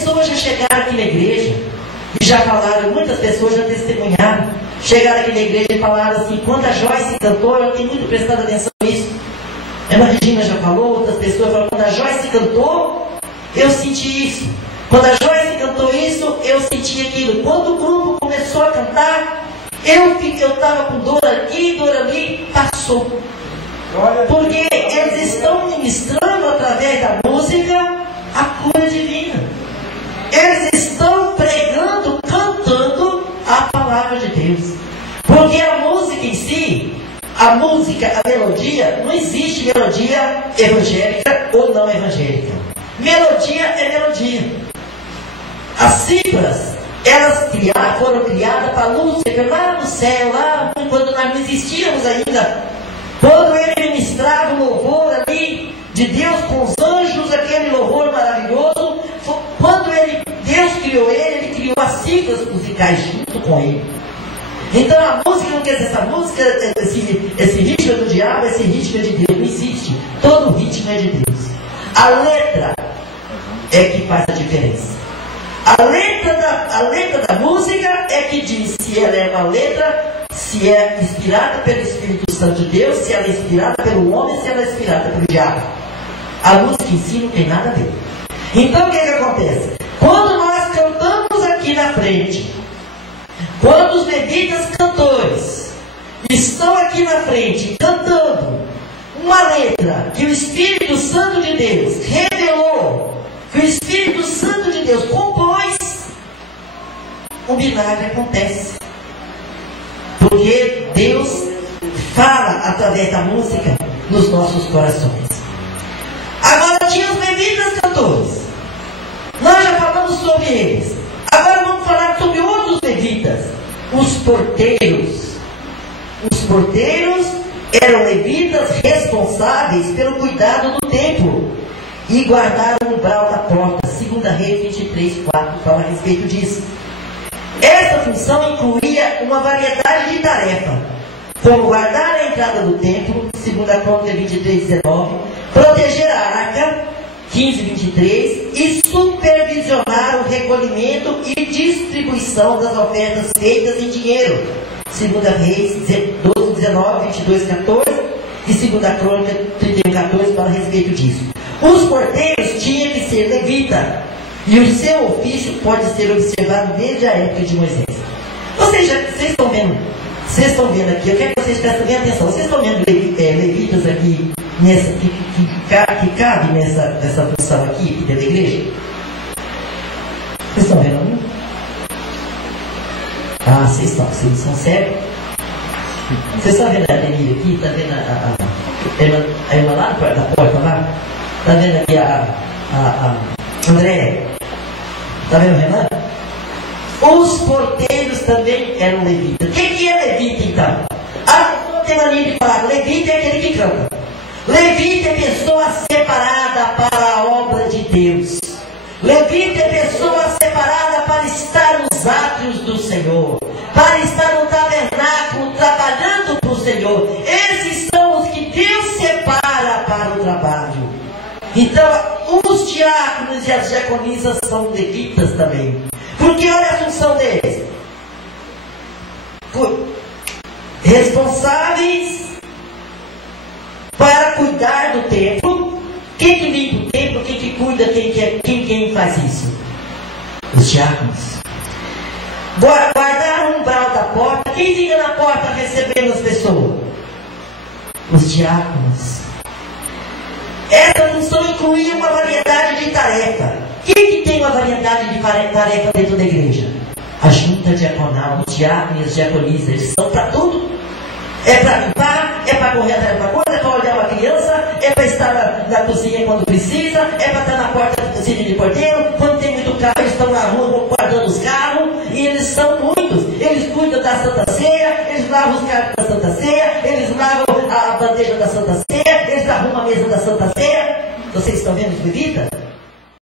pessoas já chegaram aqui na igreja e já falaram, muitas pessoas já testemunharam, chegaram aqui na igreja e falaram assim, quando a Joyce cantou, eu tenho muito prestado atenção nisso. A Ana Regina já falou, outras pessoas falaram, quando a Joyce cantou, eu senti isso. Quando a Joyce cantou isso, eu senti aquilo. Quando o grupo começou a cantar, eu estava com dor aqui, dor ali, passou. Porque eles estão ministrando através da música a cura divina. Eles estão pregando, cantando a palavra de Deus. Porque a música em si, a música, a melodia, não existe melodia evangélica ou não evangélica. Melodia é melodia. As cifras, elas foram criadas para Lúcifer lá no céu, lá quando nós não existíamos ainda. Quando ele ministrava o louvor ali de Deus com os anjos, aquele louvor maravilhoso, quando Deus criou ele criou as cifras musicais junto com ele. Então a música não quer dizer essa música, esse ritmo é do diabo, esse ritmo é de Deus. Não existe. Todo ritmo é de Deus. A letra é que faz a diferença. A letra da música é que diz se ela é uma letra, se é inspirada pelo Espírito Santo de Deus, se ela é inspirada pelo homem, se ela é inspirada pelo diabo. A música em si não tem nada a ver. Então o que acontece? Quando nós cantamos aqui na frente, quando os levitas cantores estão aqui na frente cantando uma letra que o Espírito Santo de Deus revelou, que o Espírito Santo de Deus compôs, o milagre acontece. Porque Deus fala através da música nos nossos corações. Agora tinha os levitas cantores. Nós já falamos sobre eles. Agora vamos falar sobre outros levitas. Os porteiros. Os porteiros eram levitas responsáveis pelo cuidado do templo e guardar o umbral da porta. 2 Reis 23:4 fala a respeito disso. Essa função incluía uma variedade de tarefas, como guardar a entrada do templo, 2 Crônicas 23:19, proteger a arca, 15:23, e supervisionar o recolhimento e distribuição das ofertas feitas em dinheiro, 2 Reis 12:19, 22:14 e 2 Crônicas 31:14 fala a respeito disso. Os porteiros tinham que ser levita, e o seu ofício pode ser observado desde a época de Moisés. Vocês estão vendo aqui, eu quero que vocês prestem bem atenção. Vocês estão vendo levitas aqui, que cabe nessa função aqui dentro da igreja? Vocês estão vendo? Ah, vocês são sérios? Vocês estão vendo a Denise aqui? Está vendo a irmã lá da porta lá? Está vendo aqui a André? Está vendo o Renan? Os porteiros também eram levitas. O que é levita então? A pessoa tem mania de falar, levita é aquele que canta. Levita é pessoa separada para a obra de Deus. Levita é pessoa separada para estar nos átrios do Senhor, para estar no tabernáculo trabalhando para o Senhor. Esses são os que Deus separa para o trabalho. Então, os diáconos e as diaconisas são levitas também. Porque olha a função deles. Responsáveis para cuidar do templo. Quem que limpa o templo? Quem que cuida? Quem faz isso? Os diáconos. Guardar o umbral da porta. Quem fica na porta recebendo as pessoas? Os diáconos. Essa função incluía uma variedade de tarefa. Quem que tem uma variedade de tarefa dentro da igreja? A junta diaconal, os diáconos e as diaconisas, eles são para tudo. É para limpar, é para correr atrás da coisa, é para olhar uma criança, é para estar na cozinha quando precisa, é para estar na porta do cine de porteiro. Quando tem muito carro, eles estão na rua guardando os carros, e eles são muitos. Eles cuidam da Santa Ceia, eles lavam os carros da Santa Ceia, eles lavam a bandeja da Santa Ceia, eles arrumam a mesa da Santa Ceia. Vocês estão vendo os levitas?